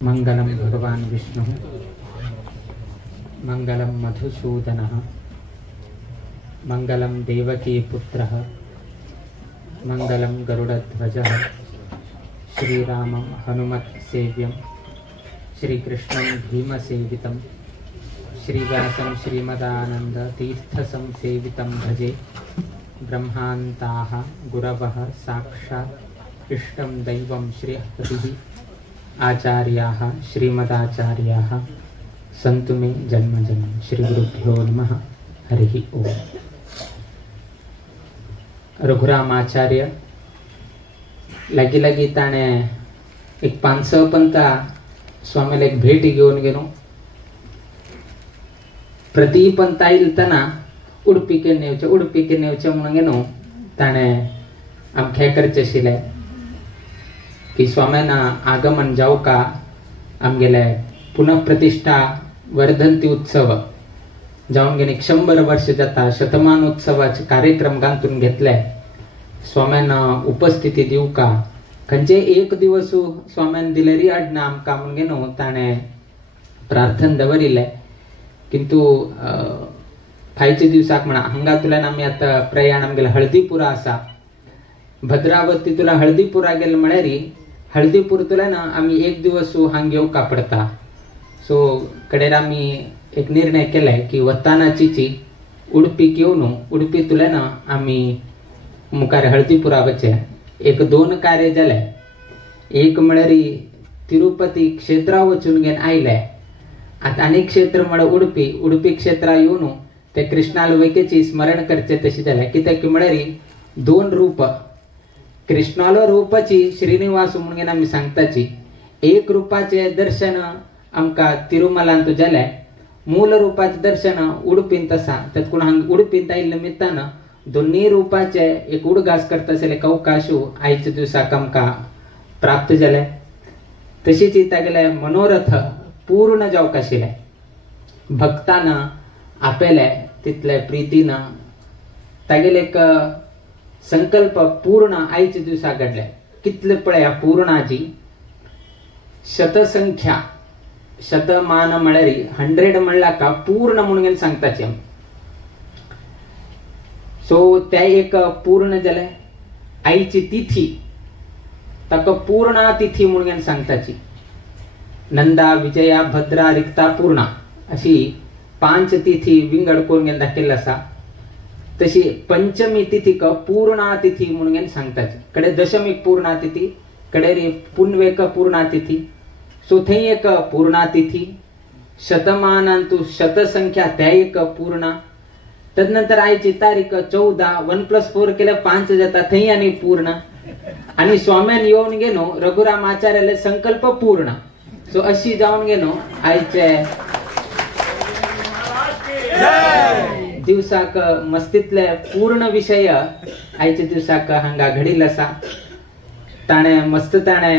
मंगलम भगवान विष्णु मंगलम मधुसूदनः मंगलम देवकी पुत्रः मंगलम गरुडध्वजः श्रीरामं हनुमत्सेव्यं श्रीकृष्णं भीमसेवितं श्रीव्यासं श्रीमदानन्दतीर्थसंसेवितं भजे ब्रह्मान्ताः गुरवः साक्षात् इष्टं दैवं श्रीहरिः आचार्याः श्रीमदाचार्याः सन्तु मे जन्मजन्म। श्री गुरुभ्यो नमः। हरिः ओम। रघुराम आचार्य लगी ताणे एक 500 पंता स्वामीला एक भेट घेऊन गेलो. प्रति पंता इल्तना उडपी के नेवचे म्हणून गेलो ताणे आमच्या करचे शिले की स्वाम्याना आगमन जाऊ का आमगेले पुनः प्रतिष्ठा वर्धंती उत्सव जाऊन गेले 100 वर्ष जाता शतमान उत्सवाचे कार्यक्रम गांतून घेतले. स्वाम्याना उपस्थिती देऊ का खंचे एक दिवस स्वाम्यान दिलेली आडना आमका म्हणून गेलो ताणे प्रार्थना दवरिले. किंतु फायचे दिवसाक म्हणा हंगा तुला आम्ही आता प्रयाण आमगेला हळदीपुरा असा भद्रावती तुला हळदीपुरा गेल म्हळ्यारी हळदीपूर तुला ना आम्ही एक दिवस हांग येऊ का पडता. सो कडेर आम्ही एक निर्णय केलाय की वतानाची उडपी येऊन उडपी तुला ना आम्ही मुखार हळदीपुरा वचे एक 2 कार्य झाले. एक म्हळ्यारी तिरुपती क्षेत्रा वचून घेन आयले. आता अनेक क्षेत्र म्हळ उडपी क्षेत्रा येऊन ते कृष्णाला वैकेची स्मरण करचे तशी झाले कित्याक म्हळ्यारी 2 रूप कृष्णाला रूपाची श्रीनिवास म्हणून आम्ही सांगताची एक रूपाचे दर्शन आमका तिरुमलांत झाले. मूल रूपाचे दर्शन उडपीन तसा त्यात कोण उडपीन ताईल निमित्तानं दोन्ही रूपाचे एक उडगास करता असेल एक अवकाशू आयच्या दिवसाक आमका प्राप्त झाले. तशीच इता गेले मनोरथ पूर्ण जावक आशिल्ले. भक्तानं आपेले तितले प्रीतीनं तागेले एक संकल्प पूर्ण आयच्या दिवसा घडले. कितले पळया पूर्णाची शतसंख्या शतमान म्हळ्यारी 100 म्हणला का पूर्ण म्हणून सांगताची. सो त्या एक पूर्ण झाले. आईची तिथी ताका पूर्णा तिथी म्हणून सांगताची. नंदा विजया भद्रा रिक्ता पूर्णा अशी 5 तिथी विंगड करून दाखल असा. तशी पंचमी तिथी का पूर्णा तिथी म्हणून सांगताची. कडे दशमी पूर्णा तिथी कडे पुनवेक पूर्णा तिथी. सो थंय एक पूर्णा तिथी शतमानांतू शतसंख्या त्या एक पूर्णा. तदनंतर आयची तारीख 14 1+4 केले 5 जाता थंय आणि पूर्ण. आणि स्वाम्यान येऊन गेलो रघुराम आचार्याले संकल्प पूर्ण. सो अशी जाऊन गेलो आयचे दिवसाक मस्तीतले पूर्ण विषय आयच्या दिवसाक हांगा घडील असा. ताणे मस्त ताणे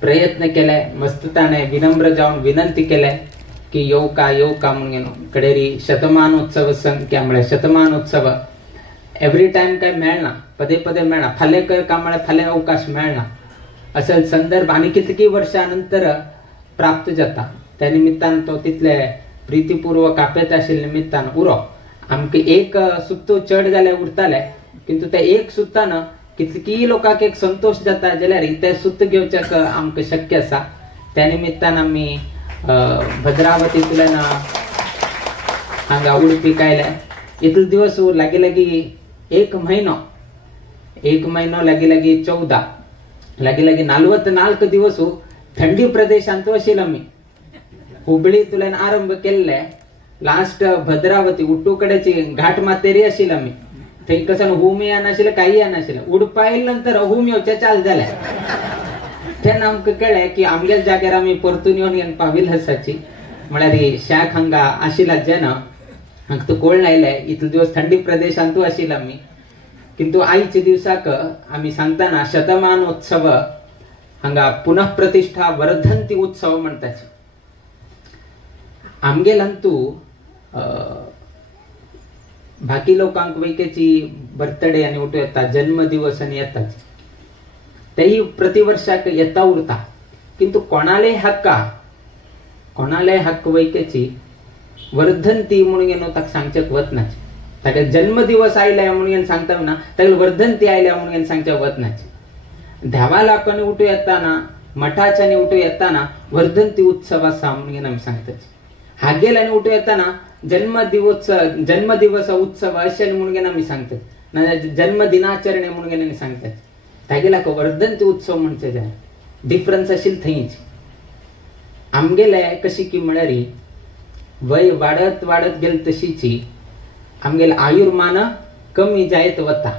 प्रयत्न केले. मस्त ताणे विनम्र जाऊन विनंती केले की येऊ का म्हणून कडेरी शतमानोत्सव संख्या म्हळे शतमानोत्सव एव्हरी टाइम काय मेळना पदे मेळना फाले कर का म्हळे फाले अवकाश मेळना असेल संदर्भ आणि कितकी वर्षानंतर प्राप्त जाता. त्या निमित्तान तो तिथले प्रीतीपूर्वक आपेत आशिल्ले निमित्तान उरो आमके एक सुत्तो चढ जाले उरताले. किंतु त्या एक सुत्तानं कितकी लोकांक एक संतोष जाता जाल्यार ते सुत्त घेवच्याक आमकां शक्य असा. त्या निमित्तान आम्ही भद्रावती तुल्यान हांगा उडपी कायले. इतले दिवस लागी एक महिनो लागी 14 लागी 44 दिवस थंडी प्रदेशांत आशिल्लो आमी. हुबळी तुल्यान आरंभ केल्ले लास्ट भद्रावती उट्टू कडेची घाट मातेरी आशिल्ली आमी. थंय कसं हुमी आनाशिल्लें काही आनाशिल्लें. उडपा येयले नंतर हुमी येवचे चाल जाले. तेन्ना आमकां कळ्ळें की आमगेल्या जाग्यार आमी परतून येवन पाविल्ले आसाची. म्हळ्यार शाख हांगा आशिल्ला जेन्ना हांगा तो कोळ लायले. इतले दिवस थंडी प्रदेशांतू आशिल्ले आमी. किंतु आयच्या दिवसाक आमी सांगताना शतमानोत्सव हांगा पुनः प्रतिष्ठा वर्धंती उत्सव म्हणटाची. आमगेलांतू बाकी लोकांक वैकेची बर्थडे आणि उठू येता जन्मदिवस आणि येतात तेही प्रतिवर्षाक येता उरता. किंतु कोणाले हक्क वैकेची वर्धंती म्हणून ताका सांगचेक वतनाचे. ताका जन्मदिवस आयल्या म्हणून सांगता ना, ताका वर्धंती आयल्या म्हणून सांगचेक वतनाचे. देवालाकनी उठू येताना, मठाच्यानी उठू येताना वर्धंती उत्सव असा म्हणून आम्ही सांगताचे. हागेलानी उठू येताना जन्मदिवस उत्सव अशे म्हणून आम्ही सांगतात. जन्मदिनाचरणे म्हणून सांगतात. तागेला वर्धंती उत्सव म्हणचे जाय. डिफरन्स असेल थंयच. आमगेले कशी की म्हळ्यारी वय वाढत वाढत गेल तशीची आमगेले आयुर्मान कमी जायत वता.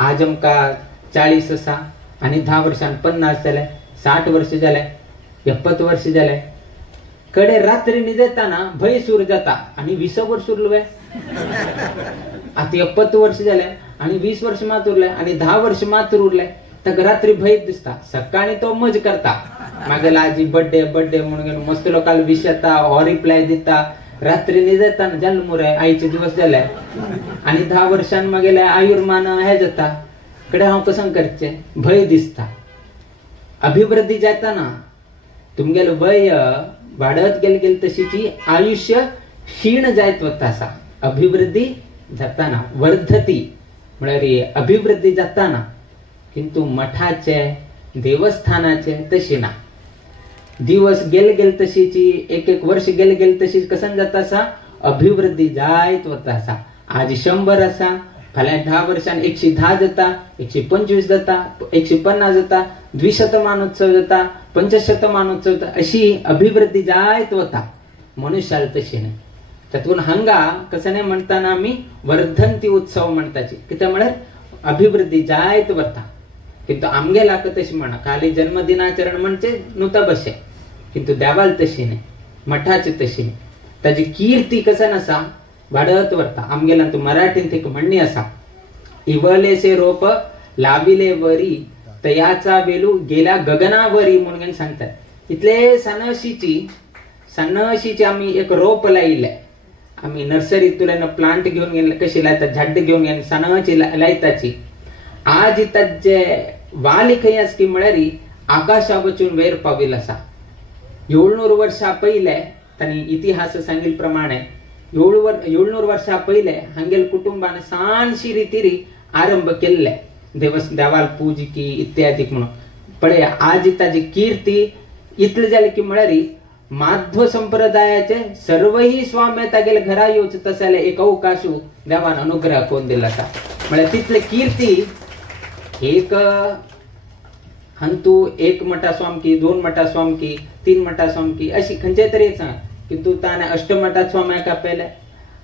आज आमका 40 असा आणि 10 वर्षांनी 50 जाले, 60 वर्ष जाले, 70 वर्ष जाले. कडे रात्री निजेताना भय सूर जाता आणि 20 वर्ष उरले. आता 70 वर्ष झाले आणि 20 वर्ष मात उरले आणि 10 वर्ष मात उरले. तर रात्री भय दिसता, सकाळी तो मज करता. मागेला आजी बर्थडे म्हणून मस्त लोकांना विश येता, हो रिप्लाय दिता. रात्री निजेताना जन्म आईचे दिवस झाले आणि 10 वर्षांनी मागेले आयुर्मान हे जाता. कडे हांव कसं करचे भय दिसता. अभिवृद्धी जाताना तुमगेले वय वाढत गेल तशीची आयुष्य क्षीण जायत वता असा. अभिवृद्धी जाताना वर्धती म्हळ्यार अभिवृद्धी जाताना, किंतु मठाचे देवस्थानाचे तशी ना. दिवस गेल तशीची, एक वर्ष गेल तशीच कसं जाता असा अभिवृद्धी जायत वता असा. आज 100 असा, फाल्यां 10 वर्षांनी 110 जाता, 125 जाता, 150 जाता, 200मानोत्सव जाता, 500मानोत्सव जाता. अशी अभिवृद्धी जायत वता. मनुष्याला तशी नाही. त्यातून हंगा कसं नाही म्हणताना आम्ही वर्धंती उत्सव म्हणताची. कित्याक म्हळ्यार अभिवृद्धी जायत वता. किंतु आमगेला तशी म्हणा खाली जन्मदिनाचरण म्हणजे नुता बसे, किंतु देवाल तशी नाही, मठाची तशी नाही. त्याची कीर्ती कसं नसा वाढत वरता. आमगेला तू मराठीत एक म्हणणी असा, इवलेसे रोप लाविले वरी तयाचा वेलू गेल्या गगनावरी म्हणून सांगतात. इथले सणशीची आम्ही एक रोप लायले. आम्ही नर्सरीतून प्लांट घेऊन गेले, कशी लायतात झाड घेऊन गेले सणाची लायताची. आज इथं जे वाली खंय आस की म्हळ्यारी आकाशा वचून वयर पाविल असा. 700 वर्षा पहिले त्यांनी इतिहास सांगिल प्रमाणे 700 वर्षा पहिले हांगेल कुटुंबाने सानशी रीतीरी आरंभ केले देवाल पूजिकी इत्यादी म्हणून. पण आज ताजी कीर्ती इतले झाले की म्हळ्यारी माध्व संप्रदायाचे सर्वही स्वामी तागेले घरा येऊच तसले एक अवकाशू देवान अनुग्रह कोण दिला असा. म्हणजे तिथले कीर्ती एक हंतू 1 मठा स्वामकी, 2 मठा स्वामकी, 3 मठा स्वामकी अशी खंयचे तरी किंतु ताने 8 मठात स्वाम्याक आपले,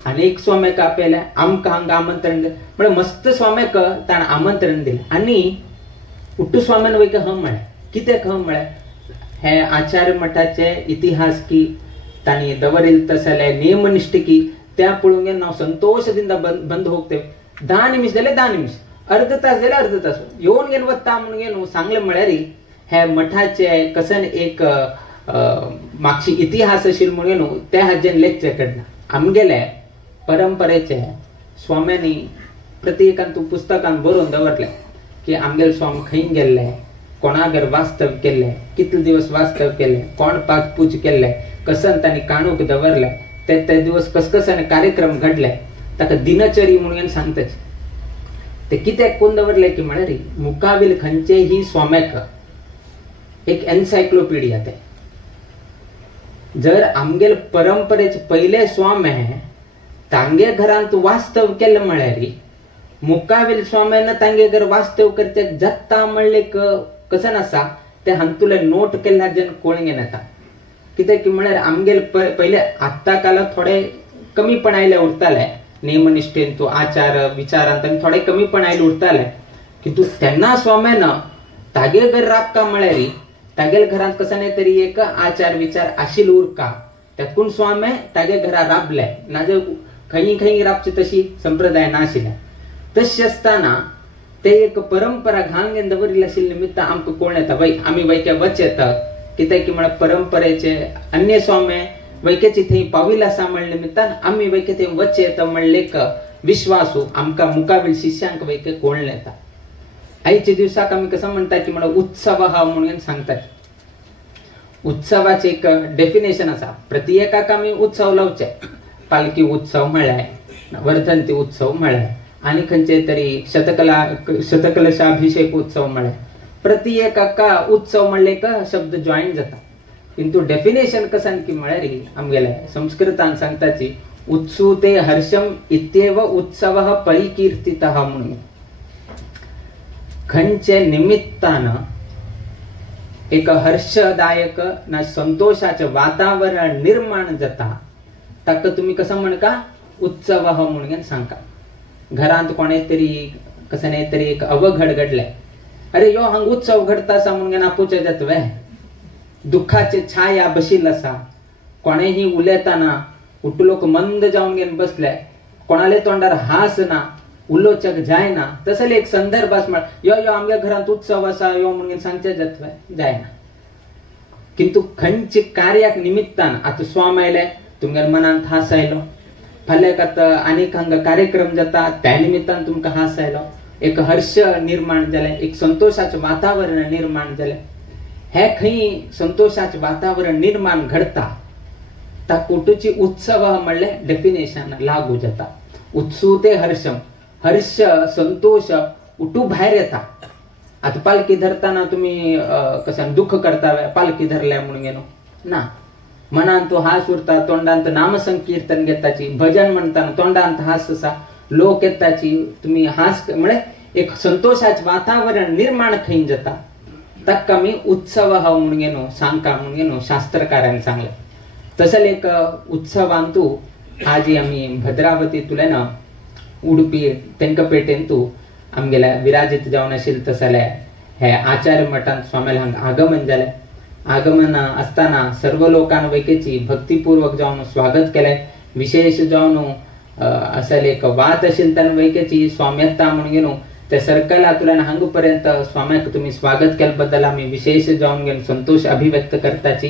अनेक स्वाम्याक आपले, आमकां हांगा आमंत्रण दिले. म्हणजे मस्त स्वाम्याक ताणे आमंत्रण दिले आणि उट्टू स्वाम्यान वैक हम म्हळे. कित्याक हम म्हळे हे आचार्य मठाचे इतिहास की ताणी दवरिल तसले नियमनिष्ठकी त्या पळोवन हांव संतोषದಿಂದ बंद होगते. 10 निमिष जाले 10 निमिष, अर्ध तास जाले अर्ध तास येऊन गेन वत्ता म्हणून सांगले म्हळ्यारी हे मठाचे कसन एक मागची इतिहास असेल म्हणून त्या हाजेन लेक्चर कडना. आमगेले परंपरेचे स्वाम्यांनी प्रत्येकान तू पुस्तकान बरोवन दवरले की आमगेले स्वामी खंय गेल्ले, कोणागर वास्तव केले, कितले दिवस वास्तव केले, कोण पाक पूज केले, कसन तांणी काणूक दवरले, ते दिवस कसकसाने कार्यक्रम घडले, ताका दिनचरी म्हणून सांगतात. ते कित्याक कोण दवरले की म्हळ्यार मुकाबील खंयचेही स्वाम्याक एक एन्सायक्लोपिडिया ते. जर आमगेल परंपरेचे पहिले स्वामे तांगे घरांत वास्तव केलं म्हळ्यार मुकाबील स्वाम्यानं तांगे घर वास्तव करचे जत्ता म्हणले कसं नसा ते हंतुले नोट केल्या जन कोळंगे येता. कित्याक की म्हळ्यार आमगेल पहिले आत्ता काळात थोडे कमीपण आयले उरताले नियमनिष्ठेन तो आचार विचारांत थोडे कमीपण आयले उरताले. किंतु तेन्ना स्वाम्यानं तागे घर राबका म्हळ्यार तागेल घरात कसं नाही तरी एक आचार विचार आशिल उरका त्यातून स्वामी तागे घरा राबले नाजे खंय राबची तशी संप्रदाय नाशिला. तशी असताना ते एक परंपरा घांगेन दवरिल्ली आशिल्ले निमित्त आमकां कोण येता वय आमी वैके वच येता. कित्याक की म्हळ्यार परंपरेचे अन्य स्वामी वैकेची थंय पाविल आसा म्हणले निमित्तान आमी वैके थंय वच येता म्हणले विश्वासू आमकां मुकाबील शिष्यांक वैके कोण येता. आयच्या दिवसाक आमी कसं म्हणटा की म्हळ्यार उत्सव हा म्हणून सांगतात. उत्सवाचे एक डेफिनेशन असा, प्रति एकाक आमी उत्सव लावचे, पालखी उत्सव म्हळ्यार, वर्धंती उत्सव म्हळ्यार, आणि खंयचे तरी शतकलशाभिषेक उत्सव म्हळ्यार, प्रति एकाका उत्सव म्हणले का शब्द जॉईन जाता. किंतु डेफिनेशन कसान की म्हळ्यार आमगेले संस्कृतान सांगताची उत्सुते हर्षम इत्येव उत्सवः परिकीर्तितः म्हणून. खंयचे निमित्तान एक हर्षदायक ना संतोषाचे वातावरण निर्माण जाता ताका तुम्ही कसं म्हणका उत्सव म्हणून सांगता. घरांत कोणे तरी कसं नाही तरी एक अवघड घडलंय, अरे यो हांग उत्सव घडता असा म्हणून आपूचे जातवे, दुःखाचे छाया बशील असा, कोणेही उलयताना उठलोक मंद जाऊन गेन बसले, कोणाले तोंडार हास ना, उलोचक जायना, तसले एक संदर्भ आसमा यो यो आमच्या घरात उत्सव असा यो म्हणून सांगचे जातवे जायना. किंतु खंयचे कार्याक निमित्तान आता स्वाम आयले तुमच्या मनात हास आयलो, फाल्याक आता आनीक हांगा कार्यक्रम जाता त्या निमित्तान तुमका हास आयलो, एक हर्ष निर्माण जाले, एक संतोषाचे वातावरण निर्माण जाले. हे खंय संतोषाचे वातावरण निर्माण घडता ता कुटुची उत्सव म्हणले डेफिनेशन लागू जाता. उत्सुते हर्षम, हर्ष संतोष उठू बाहेर येता. आता पालखी धरताना तुम्ही कसं दुःख करता पालखी धरल्या म्हणून गेलो ना, मनांत तो हास उरता, तोंडांत नामसंकीर्तन घेताची, भजन म्हणताना तोंडांत हास असा, लोक येताची, तुम्ही हास म्हणजे एक संतोषाचे वातावरण निर्माण खंय जाता ताका मी उत्सव म्हणून गेलो सांगता म्हणून गेलो शास्त्रकारांनी सांगले. तसं एक उत्सवांतू आज आम्ही भद्रावती तुले ना उडुपी तेंकपेटेंतू आमगेल्या विराजित जावन आशिल्ले तसले हे आचार्य मठांत स्वाम्याला हांगा आगमन जाले. आगमन असताना सर्व लोकांन वैकेची भक्तिपूर्वक जावन स्वागत केले. विशेष जावन असल एक वात आशिल्ली त्यान वैकेची स्वाम्यता म्हणून गेलो त्या सर्कल हातून हांग पर्यंत स्वाम्याक तुम्ही स्वागत केल्या बद्दल आम्ही विशेष जावन घेवन संतोष अभिव्यक्त करताची.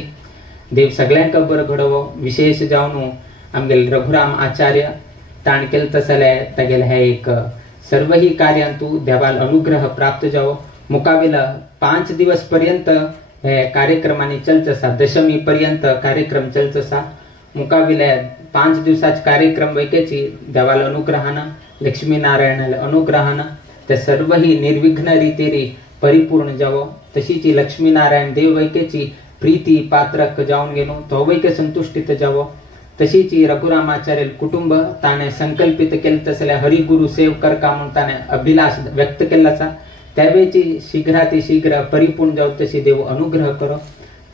देव सगळ्यांका बरं घडवो. विशेष जावन आमगेले रघुराम आचार्य ताण केले तसले तागेले हे एक सर्व ही कार्यांतू देवाल अनुग्रह प्राप्त जावो. मुकाबील 5 दिवस पर्यंत हे कार्यक्रमांनी चलत असा, दशमी पर्यंत कार्यक्रम चलत असा. मुकाबील 5 दिवसाचे कार्यक्रम वैकेची देवाल अनुग्रहानं लक्ष्मीनारायणाला अनुग्रहानं ते सर्व ही निर्विघ्न रीतीने परिपूर्ण जावो. तशीच लक्ष्मीनारायण देव वैकेची प्रीती पात्रक जाऊन गेलो तो वैके संतुष्टित जावो. तशीच रघुरामाचार्य कुटुंब ताने संकल्पित केले तसले हरिगुरु सेवकर का म्हणून ताने अभिलाष व्यक्त केला असा, त्यावेळेची शीघ्राती शीघ्र परिपूर्ण जाऊ तशी देव अनुग्रह करो.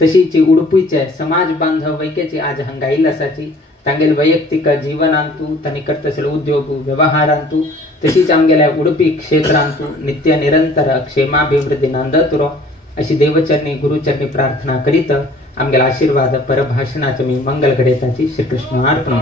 तशीच उडुपीचे समाज बांधव वैकेची आज हंगाईल असाची, तांगेल वैयक्तिक जीवनांतू तांणी करत असले उद्योग व्यवहारांतू तशीच आमगेल्या उडुपी क्षेत्रांतू नित्य निरंतर क्षेमाभिवृद्धी नांदतुरो अशी देवचरणी गुरुचरणी प्रार्थना करीत आमगेला आशीर्वाद परभाषणाचे मी मंगल घडेताची. श्रीकृष्ण अर्पण.